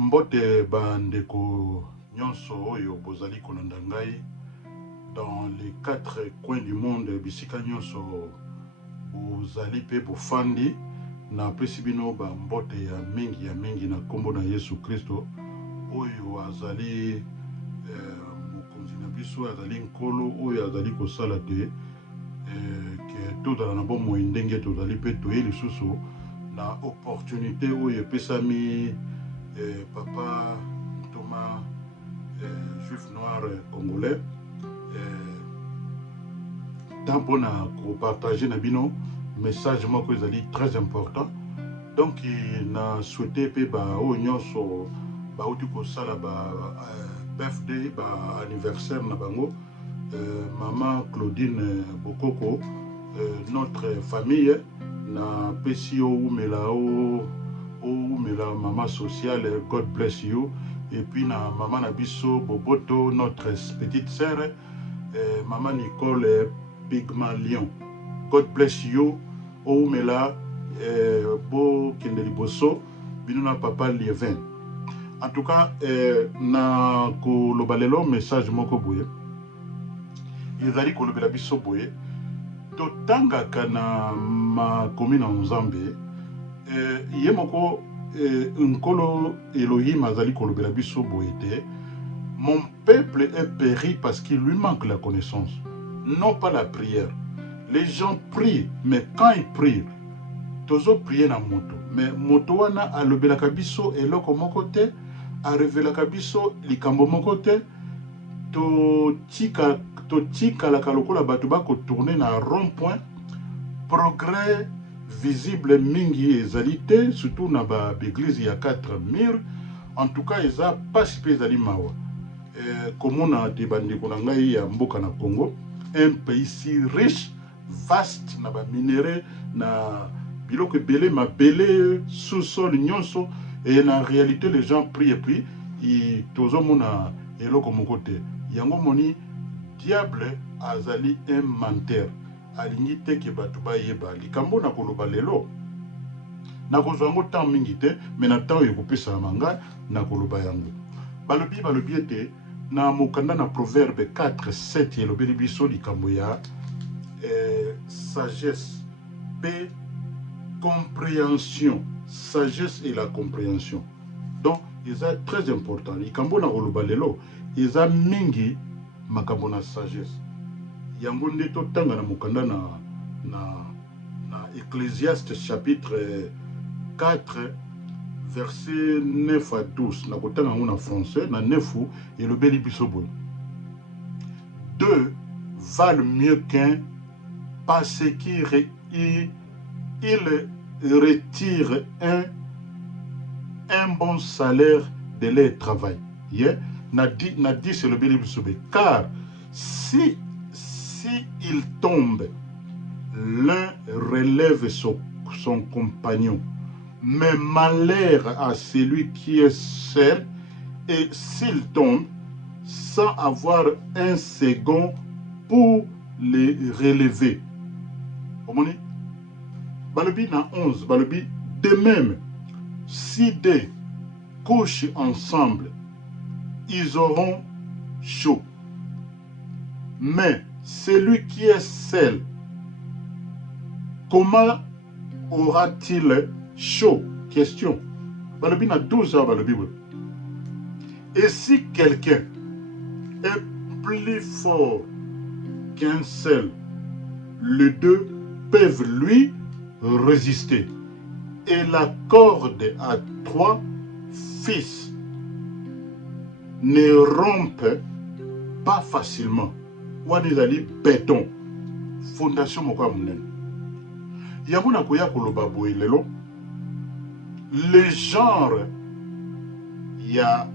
Mbote bandeko nyonso oyo bozali kolanda ngai dans les 4 coins du monde bisika nyonso bozali pe bofandi na pesi bino ba mbote ya mingi na kombo na Yesu Kristo oyo azali mokonzi na biso azali nkolo oyo azali kosala te ke tozala na bomoi ndenge tozali pe toye lisusu na opportunité oyo epesami papa Thomas juif noir congolais tant pour partager na bino message moko ezali très important donc na souhaité pe ba o nyonso ba uti ko sala ba birthday ba anniversaire na bango maman Claudine Bokoko notre famille na pesio ou mela maman sociale, God bless you. Et puis na maman Nabiso Boboto, notre petite sœur, maman Nicole Pygmalion. God bless you. Ou mela bo kendeli boso, binuna papa Lievin. En tout cas, na ko lobalelo message moko boye. Izali ko lobela biso boye. Totanga kana ma commune en Zambie. Yemoko nkolo Elohim azali kolobela biso boyete. Mon peuple est péri parce qu'il lui manque la connaissance, non pas la prière. Les gens prient, mais quand ils prient, tozo prier na moto. Mais moto wana alobelaka biso eloko moko te, arevelaka biso likambo moko te, to tika la kalokola bato bako tourner na rond-point. Progrès visible mingi ezalité surtout na ba église ya 4 murs en tout cas eza pas pe ezali mawa komona te bandeko na ngai ya mboka na Congo, un pays si riche vaste na ba minéraux na biloko belé ma belé sous-sol nyonso et en réalité les gens prient et puis tozomona eloko moko te yango moni diable azali un menteur alingi te ke bato bayeba likambo na koloba lelo na kozwa ngo temps mingi te mais na temps ekopesa manga na koloba yango balobi ete na mokanda na proverbe 4:7 elobeli biso likambo ya sagesse pe compréhension, sagesse et la compréhension. Donc eza très important likambo na koloba lelo eza mingi makambo na sagesse. Yango nde totanga na mokanda na Ecclésiaste chapitre 4 verset 9 à 12 na kotanga ngo na français na 9 et le beli biso boy. 2 valent mieux qu'un parce qu'il retire un bon salaire de leur travail. Yeah? Na dit c'est le beli biso boy. Car si il tombe, l'un relève son compagnon. Mais malheur à celui qui est seul, et s'il tombe, sans avoir un second pour les relever. Omoni? Balobi na 11, balobi, de même, si deux couchent ensemble, ils auront chaud. Mais celui qui est seul, comment aura-t-il chaud? Question. Balobi na 12 ans, balobi. Et si quelqu'un est plus fort qu'un seul, les deux peuvent lui résister. Et la corde à 3 fils ne rompt pas facilement. Wadizali béton. Fondation moko amunen. Yamuna koya koloba boy lelo. Le genre ya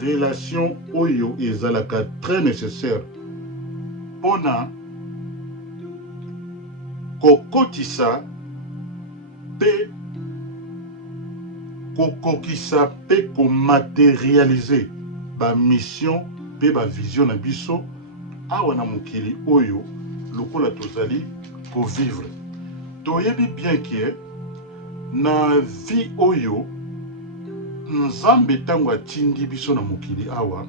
relation oyo ezalaka très nécessaire pona kokotisa pe kokokisa pe ko matérialiser ba mission pe ba vision na biso awa na mokili oyo lokola tozali ko vivre. Toyebi bien que na vie oyo nzambe ntango atindi biso na mokili awa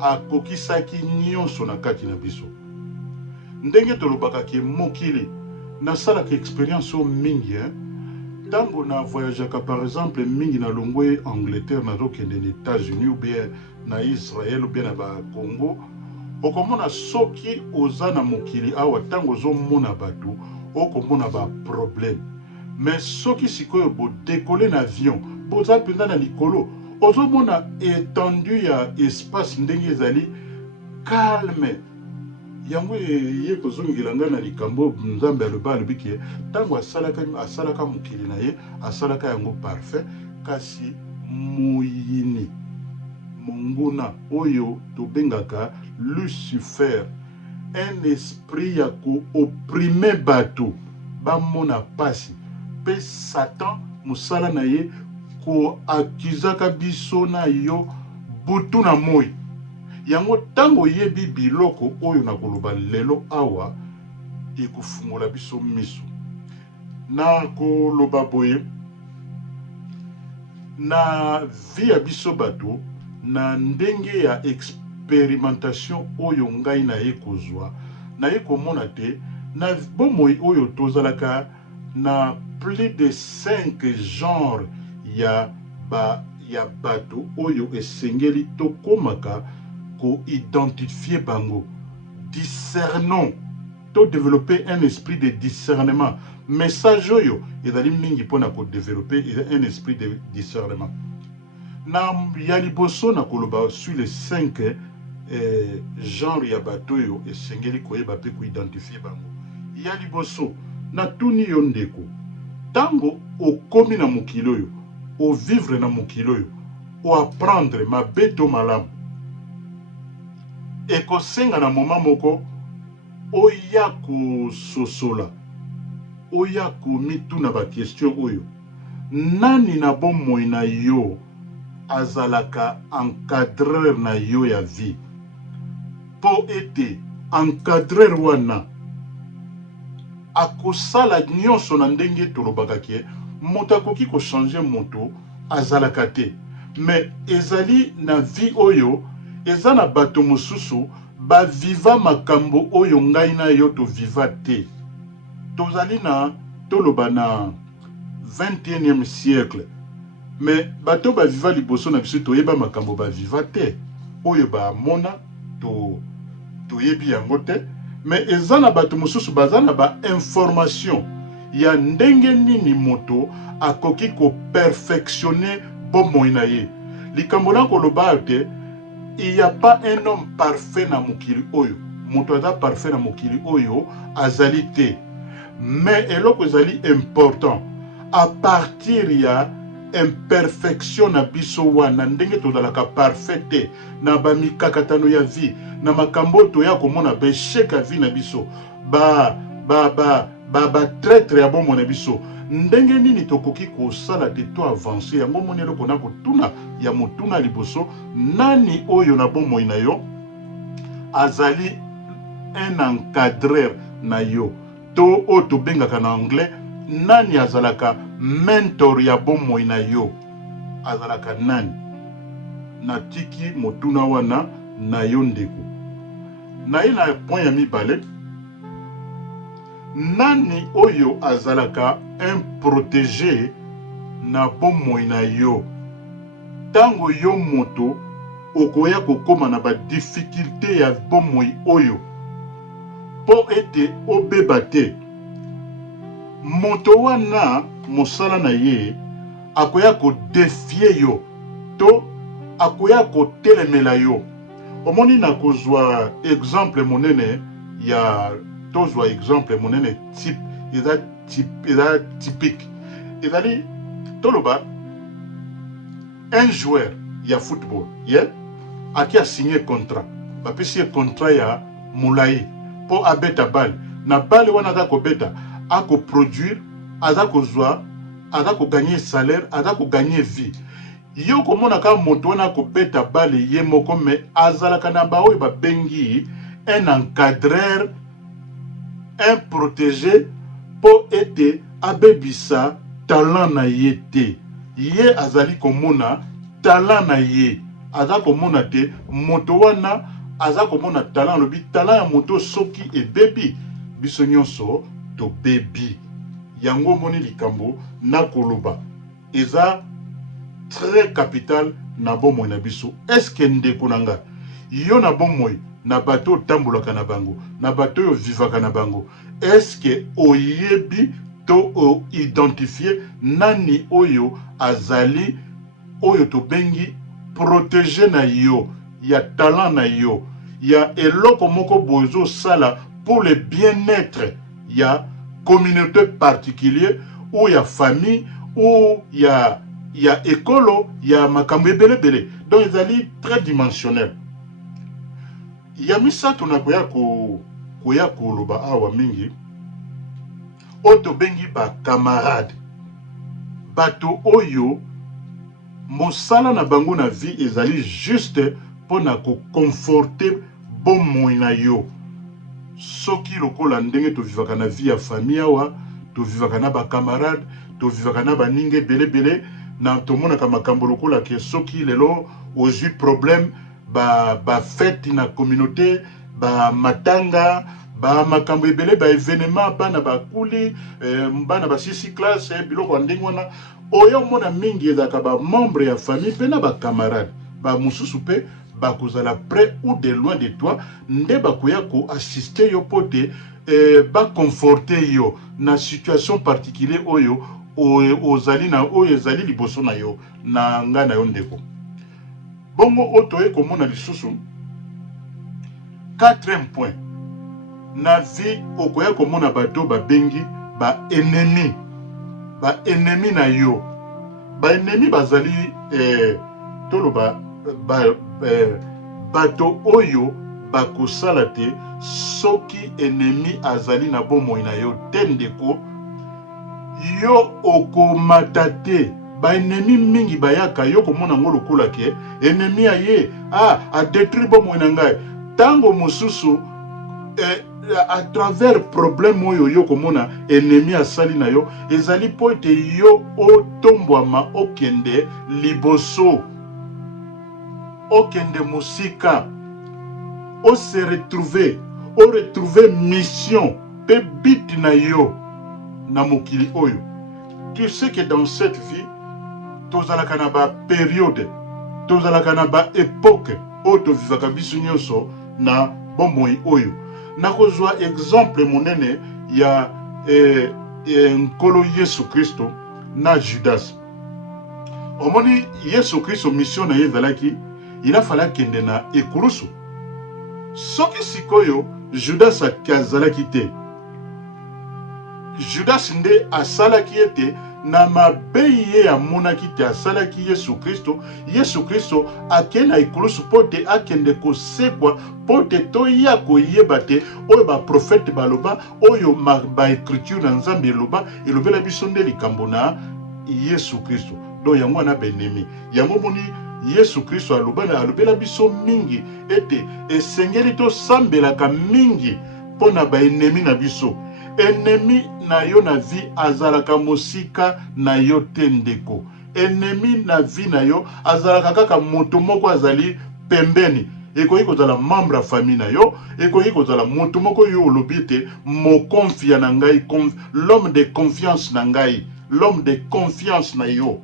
akokisaki nyonso na kati na biso ndenge tolobaka ke mokili nasalaka expérience o mingi ntango na voyageaka par exemple mingi na longwe Angleterre nazokende na États-Unis ou bien na Israël ou bien na Congo okomona soki oza na mokili awa ntango ozomona bato okomona baproblème mais soki sikoyo bodekole na avion boza mpenza na likolo ozomona étendue ya espace ndenge ezali calme yango ye kozongela ngai na likambo nzambe aloba alobi ke ntango asalaka mokili na ye asalaka yango parfait kasi moyini monguna oyo tobengaka Lucifer un esprit ya koopprime bato bamona pasi mpe Satan mosala na ye koakizaka biso na yo butu na moi yango ntango oyebi biloko oyo na koloba lelo awa ekofungola biso miso na koloba boye na vie ya biso bato na ndenge ya expérimentation oyo ngai na ye kozwa na ye komona te na bomoi oyo tozalaka na plus de 5 genres ya bato oyo esengeli tokomaka ko-identifier bango discernons to développer un esprit de discernement message oyo ezali mingi mpona ko-développer un esprit de discernement na ya liboso na koloba sur les 5 genre ya bato oyo esengeli koyeba mpe ko-identifier bango ya liboso na tuni yo ndeko ntango okomi na mokili oyo ovivre na mokili oyo oapprendre mabe to malamu ekosenga na moma moko oya kososola oya komituna bakestion oyo nani na bomoi na yo azalaka encadreur na yo ya vie po ete encadreur wana akosala nyonso na ndenge tolobaka ke moto akoki kochange moto azalaka te mais ezali na vie oyo eza na bato mosusu baviva makambo oyo ngai na yo toviva te tozali na toloba na 21e siècle mais bato baviva liboso na biso toyeba makambo baviva te oyo bamona toyebi yango te mais eza na bato mosusu baza na bainformation ya ndenge nini moto akoki koperfectionne bomoi na ye likambo na koloba te il n'y a pas un homme parfait na mokili oyo moto aza parfait na mokili oyo azali te mais eloko ezali important à partir ya imperfection na biso wana ndenge tozalaka parfait te na bamikakatano ya vie na makambo toya komona beshek ya vie na biso traître ya bomo na biso ndenge nini tokoki kosala te to avancer yango moni eloko na kotuna ya motuna liboso nani oyo na bomoi na yo azali un encadreur na yo to oyo tobengaka na anglais nani azalaka mentor ya bomoi na yo azalaka nani natiki motuna wana na yo ndeko na ye na point ya mibale nani oyo azalaka un protégé na bomoi na yo tango yo moto okoya kokoma na badifficulté ya bomoi oyo po ete obeba te moto wana mosala na ye akoya kodefie yo to akoya kotelemela yo omoni na kozwa exemple monene ya tozwa exemple monene type eza typique ezali toloba un joueur ya football aki asigné contrat bapesi ye contrat ya molai po abeta bale na bale wana aza kobeta akoproduire aza kozwa aza koganye salaire aza koganye vie yo komonaka moto wana akobeta bale ye moko me azalaka na baoyo babengi un encadreur un protégé po ete abebisa talent na ye te ye azali komona talent na ye aza komona te moto wana aza komona talent lobi talent ya moto soki ebebi biso nyonso to bebi yango moni likambo na koloba eza très capital na bomoi na biso. Est-ce que ndeko nanga yo na bomoi na bato tambolaka na bango na bato yo vivaka na bango est-ce que oyebi to o identifier nani oyo azali oyo to bengi protéger na yo ya talent na yo ya eloko moko bozo sala pour le bien-être ya communauté particulier ou ya famille ou ya écolo ya makambo ebele donc ezali très dimensionnel. Ya misato na koya koloba awa mingi oto bengi ba camarade bato oyo mosala na bango na vie ezali juste pona ko conforter bomoi na yo soki lokola ndenge to vivaka na vie ya famille awa to vivaka na ba camarade to vivaka na baninga ebele na tomonaka makambo lokola ke soki lelo ozwi problème ba fête na communauté ba matanga ba makambo ebele ba événement bana ba kuli bana ba sisi classe biloko ndenge wana oyo mona mingi ezaka ba membre ya famille pe na ba camarade ba mususu pe ba kozala près ou de loin de toi nde ba koya ko assister yo pote ba conforter yo na situation particulier oyo ozali na oyo ezali liboso na yo na nga na yo ndeko bongo otoye komona lisusu 4e point na vie okoya komona bato babengi ba ennemi na yo ba ennemi bazali toloba bato oyo bakosala te soki ennemi azali na bomoi na yo te ndeko yo okomata te ba ennemi mingi bayaka yo komona ngo lokola ke ennemi aye a détruire bomoi na ngai tango mosusu à travers problème oyo yo komona ennemi asali na yo ezali po ete yo otombwama okende liboso okende mosika o se retrouver mission pe bit na yo na mokili oyo. Tu sais que dans cette vie tozalaka na ba période tozalaka na ba époque oyo tovivaka biso nyonso na bomoi oyo. Nakozwa exemple monene ya nkolo Yesu Kristo na Judas. Omoni Yesu Kristo mission na ye ezalaki il a fallu kende na ekulusu. Soki sikoyo Judas akazalaki te. Judas nde asalaki ete na mabe ye amonaki te asalaki Yesu Kristo akenda ekulusu pote akende kosekwa pote toya koyeba te oyo ba prophète baloba oyo ba écriture na Nzambe eloba elobela biso nde likambo na Yesu Kristo. Do yango wana benemi yango moni Yesu Kristo alobela biso mingi ete esengeli to sambelaka mingi pona ba ennemi na biso. Ennemi na yo na vie azalaka mosika na yo te ndeko. Ennemi na vie na yo azalaka kaka moto moko azali pembeni. Ekoki kozala membre ya famille na yo, ekoki kozala moto moko yo olobi te mo confia na ngai, l'homme de confiance na ngai, l'homme de confiance na yo.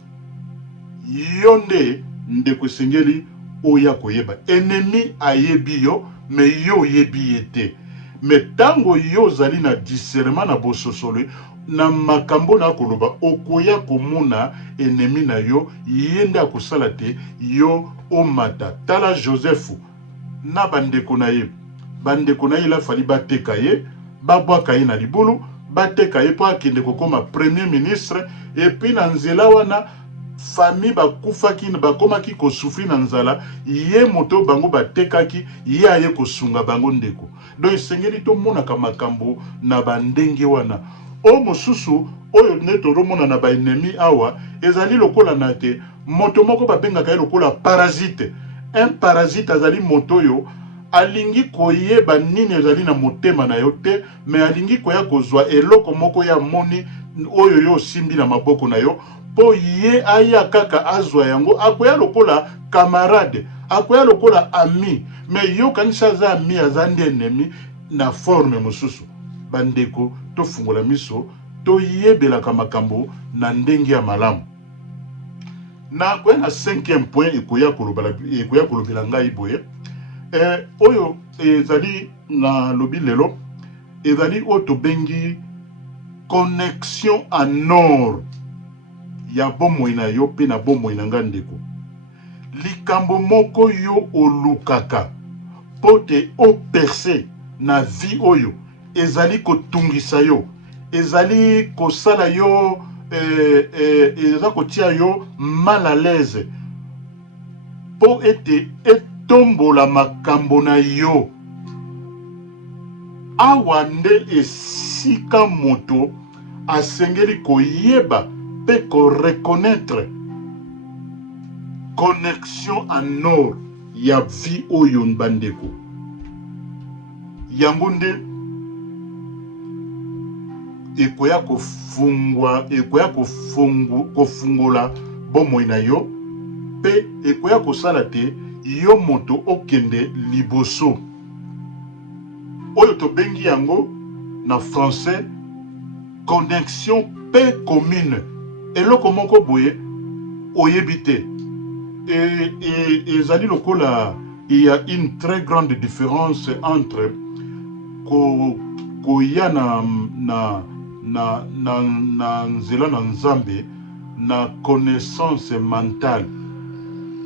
Yo nde ndeko sengeli oya koyeba. Ennemi ayebi yo, me yo yebi ete. Mais tango yo zali na discernement na bososole na makambo na koloba okoya komona ennemi na yo yende akosala te yo omata tala Joseph na bandeko na ye la fali bateka ye babwaka ye na libulu bateka ye po akende kokoma premier ministre et puis na nzela wana famille bakufaki bakomaki kosufri na nzala ye moto bango batekaki ye aye kosunga bango ndeko. Donc esengeli tomonaka makambo na bandenge wana o mosusu oyo nde tozomona na baennemi awa ezali lokola na te moto moko babengaka ye lokola parasite. Un parasite azali moto oyo alingi koyeba nini ezali na motema na yo te mais alingi koya kozwa eloko moko ya moni oyo yo osimbi na maboko na yo po ye aya kaka azwa yango akoya lokola camarade akoya lokola ami mais yo kanisa za ami azande ennemi na forme mosusu bandeko to fungola miso to yebelaka makambo na ndenge ya malamu na koya na 5e point ekoya kolobela ngai boye oyo ezali na lobi lelo ezali oyo tobengi connexion en or ya bomoi na yo pe na bomoi na nga ndeko likambo moko yo olukaka po te operce na vie oyo ezali kotungisa yo ezali kosala yo eza kotia yo mal à l'aise po ete etombola makambo na yo awa nde esika moto asengeli koyeba pe koreconnaître connexion en or ya vie oyo bandeko yango nde ekoya kofungola bomoi na yo pe ekoya kosala te yo moto okende liboso oyo tobengi yango na français connexion pe commune eloko moko boye oyebi te ezali lokola il y a une très grande différence entre koya na nzela na nzambe na connaissance mentale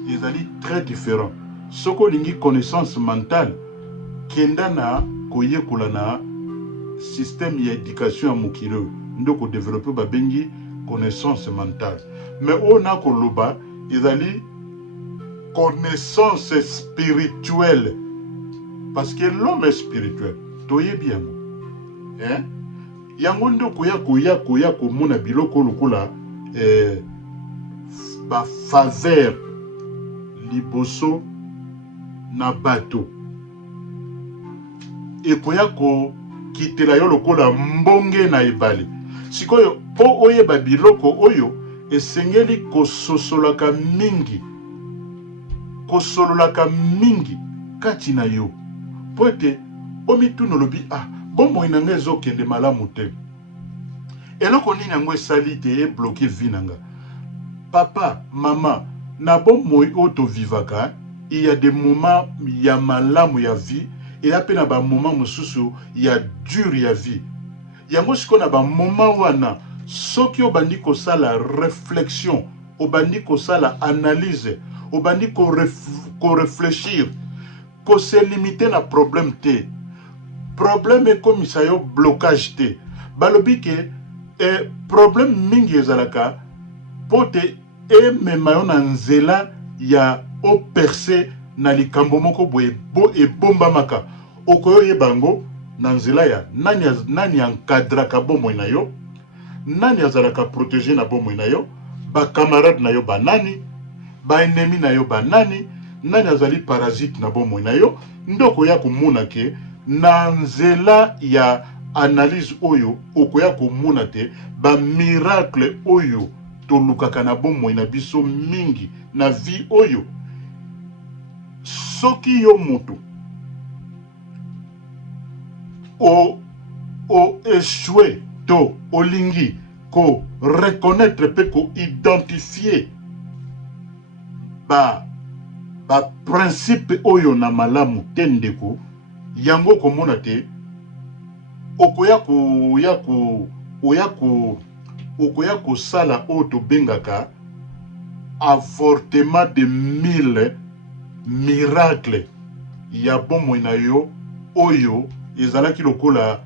ezali très différent soko olingi connaissance mentale kenda na koyekola na système ya éducation ya mokili oyo nde kodeveloppe babengi connaissance mentale mais oyo na koloba ezali connaissance spirituelle parce que l'homme est spirituel toyebi yango yango nde koya komona biloko lokola bafaveur liboso na bato ekoya kokitela yo lokola mbonge na ebale sikoyo po oyeba biloko oyo esengeli kosololaka mingi kati na yo po ete omituna olobi bomoi na nga ezokende malamu te eloko nini yango esali te ebloke vi na nga papa mama na bomoi oyo tovivaka il y a des moments ya malamu ya vie eya mpe na bamoment mosusu ya dure ya vie yango sikoyo na bamoment wana soki obandi kosala réflexion obandi kosala analyse obandi korefléchir koselimite na problème te problème ekomisa yo blocage te balobi ke problème mingi ezalaka po te emema yo na nzela ya operce na likambo moko boye ebombamaka okoyoyeba yango na nzela ya nani ankadraka bomoi na yo nani azalaka protégé na bomoi na yo bakamarade na yo banani baennemi na yo banani nani azali parasite na bomoi na yo nde okoya komona ke na nzela ya analyse oyo okoya komona te bamiracle oyo tolukaka na bomoi na biso mingi na vie oyo soki yo moto o échoué to olingi ko reconnaître pe ko identifier ba principe oyo na malamu te ndeko yango komona te okoya kosala oyo tobengaka avortement de 1000 miracle ya bomoi na yo oyo ezalaki lokola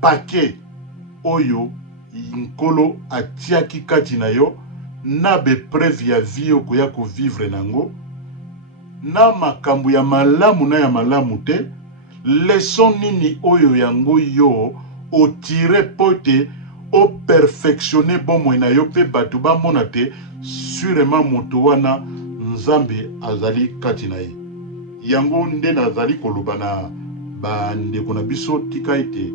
paquet oyo nkolo atiaki kati na yo na bepreuve ya vie okoya kovivre nango na makambo ya malamu na ya malamu te leson nini oyo yango yo otire po te operfectionne bomoi na yo mpe bato bamona te sûrement moto wana nzambe azali kati na ye yango nde nazali koloba na bandeko na biso tika ete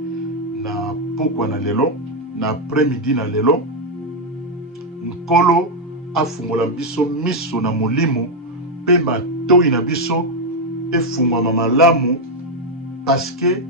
na pokwa na lelo na après-midi na lelo nkolo afungola biso miso na molimo pe matoi na biso efungwama malamu parce que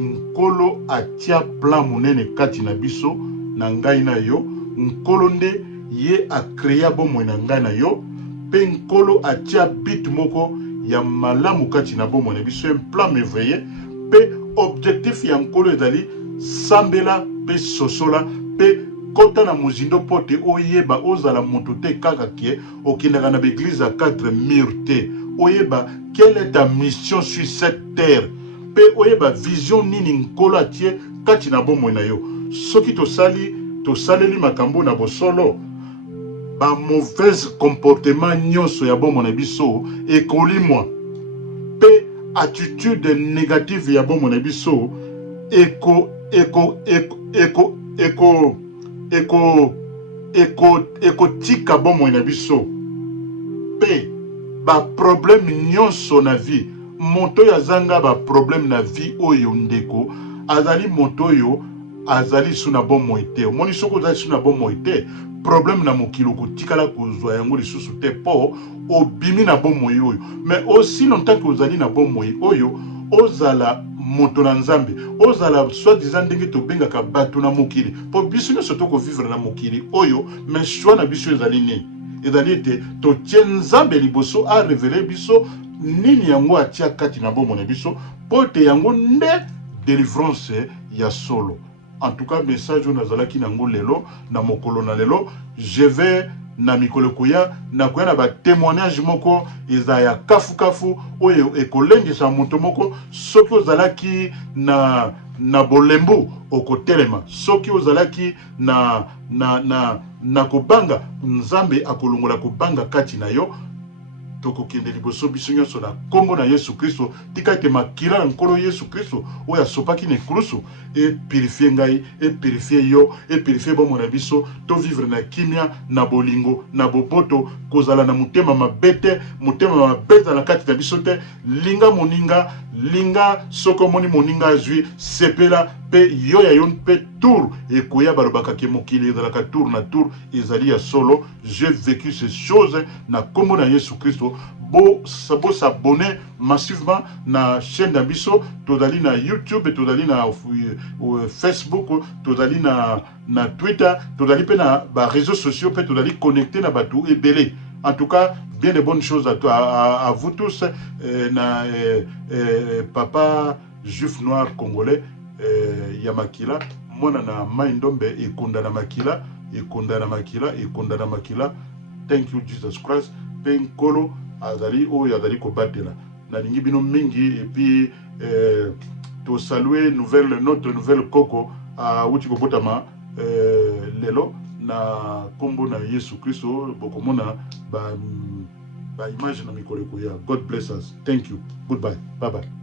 nkolo atia plan monene kati na biso na ngai na yo nkolo nde ye akrea bomoi na ngai na yo pe nkolo atia bit moko ya malamu kati na bomoi na biso un plan merveilleux pe objectif ya nkolo ezali sambela pe sosola pe kota na mozindo pote oyeba ozala moto te kaka kie okendaka na baeglise à 4 murs te oyeba quelle est ta mission sur cette terre pe oyeba vision nini nkolo atie kati na bomoi na yo soki tosaleli makambo na bosolo ba mauvaise comportement nyonso ya bomoi na biso ekolimwa pe attitude négative ya bomoi na biso ekotika bomoi na biso pe baproblème nyonso na vie moto oyo azanga baproblème na vie oyo ndeko azali moto oyo azali su na bomoi te omoni soki ozali su na bomoi te problème na mokili okotikala kozwa yango lisusu te mpo obimi na bomoi oyo mais aussi longtemps que ozali na bomoi oyo ozala moto na nzambe ozala soi-disant ndenge tobengaka bato na mokili mpo biso nyonso tokovivre na mokili oyo mais choix na biso ezali nini ezali ete totie nzambe liboso arevele biso nini yango atia kati na bomoi na biso mpo ete yango nde délivrance ya solo. En tout cas, message oyo nazalaki nango lelo na mokolo na lelo je vais na mikolo koya na koya na ba témoignage moko eza ya kafu oyo ekolengisa moto moko soki ozalaki na bolembo okotelema soki ozalaki na kobanga nzambe akolongola kobanga kati na yo tokokende liboso biso nyonso na kombo na Yesu Kristo tika ete makila na nkolo Yesu Kristo oyo asopaki na ekulusu epurifie ngai epurifie yo epurifie bomoi na biso tovivre na kimia na bolingo na boboto kozala na motema mabe te motema mabe ezala na kati na biso te linga moninga linga soko omoni moninga azwi sepela pe yo ya yo mpe tour ekoya balobaka ke mokili ezalaka tour na tour ezali ya solo. J'ai vécu ces choses na kombo na Yesu Kristo bo s'abonner massivement na chaîne na biso tozali na YouTube tozali na Facebook tozali na Twitter tozali pe na ba réseaux sociaux pe tozali connecté na bato ebele. En tout cas, bien de bonnes choses à vous tous. Papa juif noir congolais, Yamakila, mwana na Maindombe, et Kondana Makila, et Kondana Makila, et Kondana Makila. Thank you, Jesus Christ. Pen Kolo, Azali, o Yazali Kobatela. Nalingi bino mingi, et puis, to saluer notre nouvelle Coco, à Uchiko Botama, Lelo. Na kombo na Yesu Kristo bokomona ba image na mikolo ya. God bless us. Thank you. Goodbye. Bye bye.